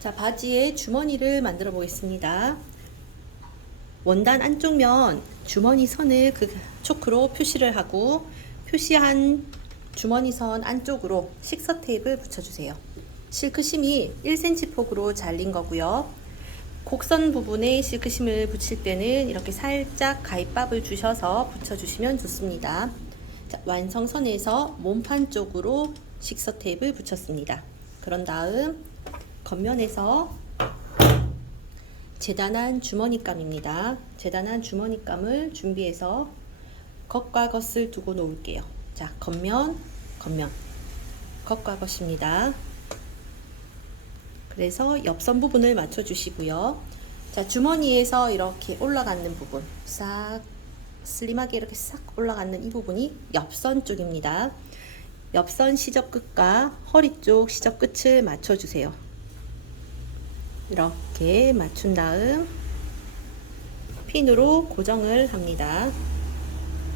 자, 바지에 주머니를 만들어 보겠습니다. 원단 안쪽 면 주머니 선을 그 초크로 표시를 하고 표시한 주머니 선 안쪽으로 식서 테이프를 붙여주세요. 실크심이 1cm 폭으로 잘린 거고요. 곡선 부분에 실크심을 붙일 때는 이렇게 살짝 가입밥을 주셔서 붙여주시면 좋습니다. 자, 완성선에서 몸판 쪽으로 식서 테이프를 붙였습니다. 그런 다음 겉면에서 재단한 주머니감입니다. 재단한 주머니감을 준비해서 겉과 겉을 두고 놓을게요. 자, 겉면, 겉면, 겉과 겉입니다. 그래서 옆선 부분을 맞춰 주시고요. 자, 주머니에서 이렇게 올라가는 부분, 싹 슬림하게 이렇게 싹 올라가는 이 부분이 옆선 쪽입니다. 옆선 시접 끝과 허리 쪽 시접 끝을 맞춰 주세요. 이렇게 맞춘 다음 핀으로 고정을 합니다.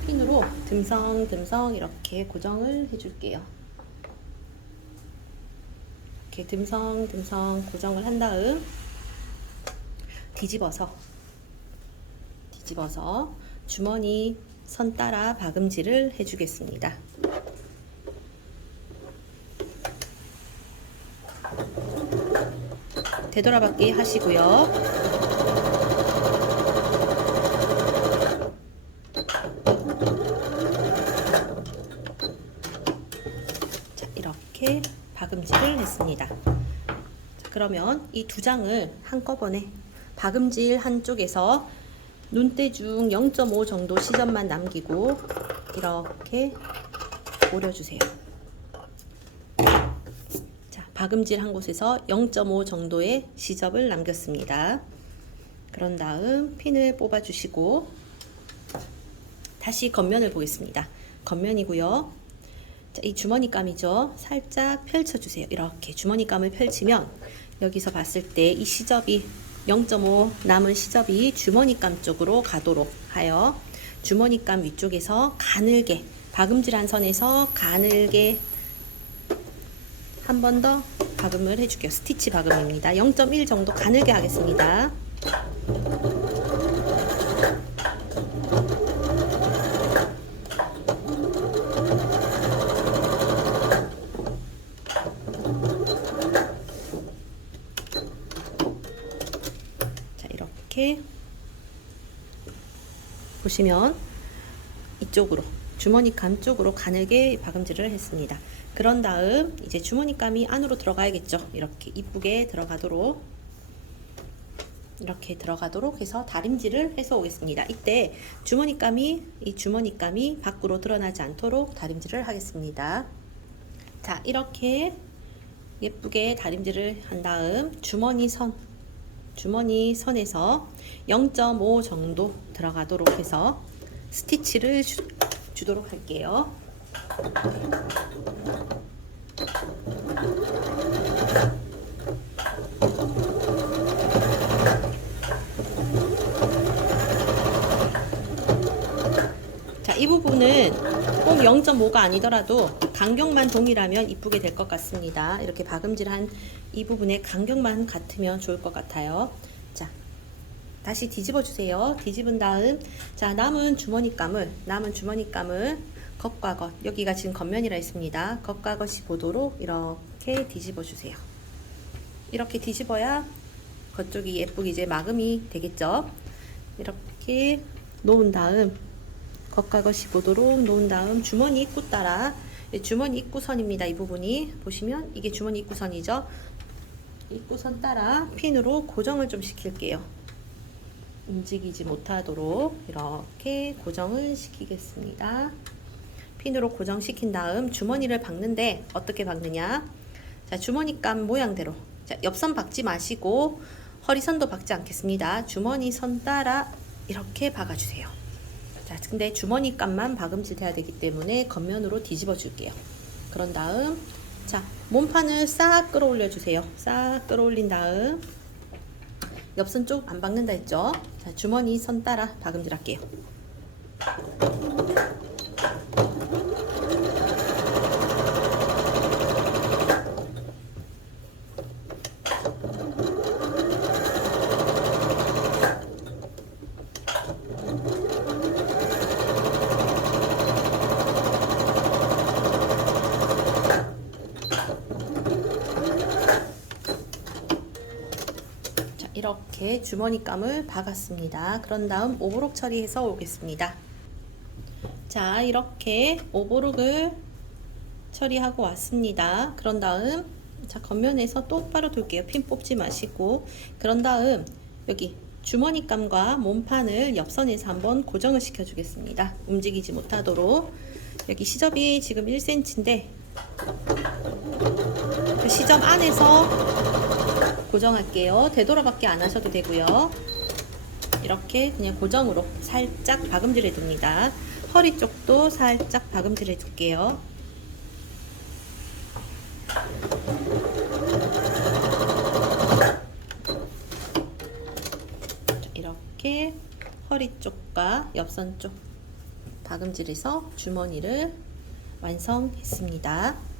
핀으로 듬성듬성 이렇게 고정을 해줄게요. 이렇게 듬성듬성 고정을 한 다음 뒤집어서 뒤집어서 주머니 선 따라 박음질을 해주겠습니다. 되돌아받기 하시고요. 자, 이렇게 박음질을 했습니다. 자, 그러면 이 두 장을 한꺼번에 박음질 한쪽에서 눈대중 0.5 정도 시접만 남기고 이렇게 오려주세요. 자, 박음질 한 곳에서 0.5 정도의 시접을 남겼습니다. 그런 다음 핀을 뽑아주시고 다시 겉면을 보겠습니다. 겉면이고요. 자, 이 주머니감이죠. 살짝 펼쳐주세요. 이렇게 주머니감을 펼치면 여기서 봤을 때 이 시접이 0.5 남은 시접이 주머니감 쪽으로 가도록 하여 주머니감 위쪽에서 가늘게 박음질한 선에서 가늘게 한 번 더 박음을 해줄게요. 스티치 박음입니다. 0.1 정도 가늘게 하겠습니다. 자, 이렇게 보시면 이쪽으로 주머니 감 쪽으로 가늘게 박음질을 했습니다. 그런 다음 이제 주머니 감이 안으로 들어가야겠죠. 이렇게 이쁘게 들어가도록 이렇게 들어가도록 해서 다림질을 해서 오겠습니다. 이때 주머니감이 이 주머니감이 밖으로 드러나지 않도록 다림질을 하겠습니다. 자, 이렇게 예쁘게 다림질을 한 다음 주머니 선 주머니 선에서 0.5 정도 들어가도록 해서 스티치를 주, 주도록 할게요. 자, 이 부분은 꼭 0.5가 아니더라도 간격만 동일하면 이쁘게 될 것 같습니다. 이렇게 박음질한 이 부분의 간격만 같으면 좋을 것 같아요. 자, 다시 뒤집어 주세요. 뒤집은 다음, 자, 남은 주머니감을, 남은 주머니감을 겉과 겉, 여기가 지금 겉면이라 했습니다. 겉과 겉이 보도록 이렇게 뒤집어 주세요. 이렇게 뒤집어야 겉쪽이 예쁘게 이제 마감이 되겠죠. 이렇게 놓은 다음, 겉과 겉이 보도록 놓은 다음 주머니 입구 따라 예, 주머니 입구선입니다. 이 부분이 보시면 이게 주머니 입구선이죠. 입구선 따라 핀으로 고정을 좀 시킬게요. 움직이지 못하도록 이렇게 고정을 시키겠습니다. 핀으로 고정시킨 다음 주머니를 박는데 어떻게 박느냐? 자, 주머니감 모양대로. 자, 옆선 박지 마시고 허리선도 박지 않겠습니다. 주머니 선 따라 이렇게 박아주세요. 자, 근데 주머니감만 박음질 해야 되기 때문에 겉면으로 뒤집어 줄게요. 그런 다음, 자, 몸판을 싹 끌어올려 주세요. 싹 끌어올린 다음, 옆선 쪽 안 박는다 했죠? 자, 주머니 선 따라 박음질 할게요. 이렇게 주머니감을 박았습니다. 그런 다음 오버록 처리해서 오겠습니다. 자, 이렇게 오버록을 처리하고 왔습니다. 그런 다음 자 겉면에서 똑바로 둘게요. 핀 뽑지 마시고 그런 다음 여기 주머니감과 몸판을 옆선에서 한번 고정을 시켜 주겠습니다. 움직이지 못하도록 여기 시접이 지금 1cm인데 그 시접 안에서 고정할게요. 되돌아밖에 안 하셔도 되고요. 이렇게 그냥 고정으로 살짝 박음질해 둡니다. 허리 쪽도 살짝 박음질 해 줄게요. 이렇게 허리 쪽과 옆선 쪽 박음질해서 주머니를 완성했습니다.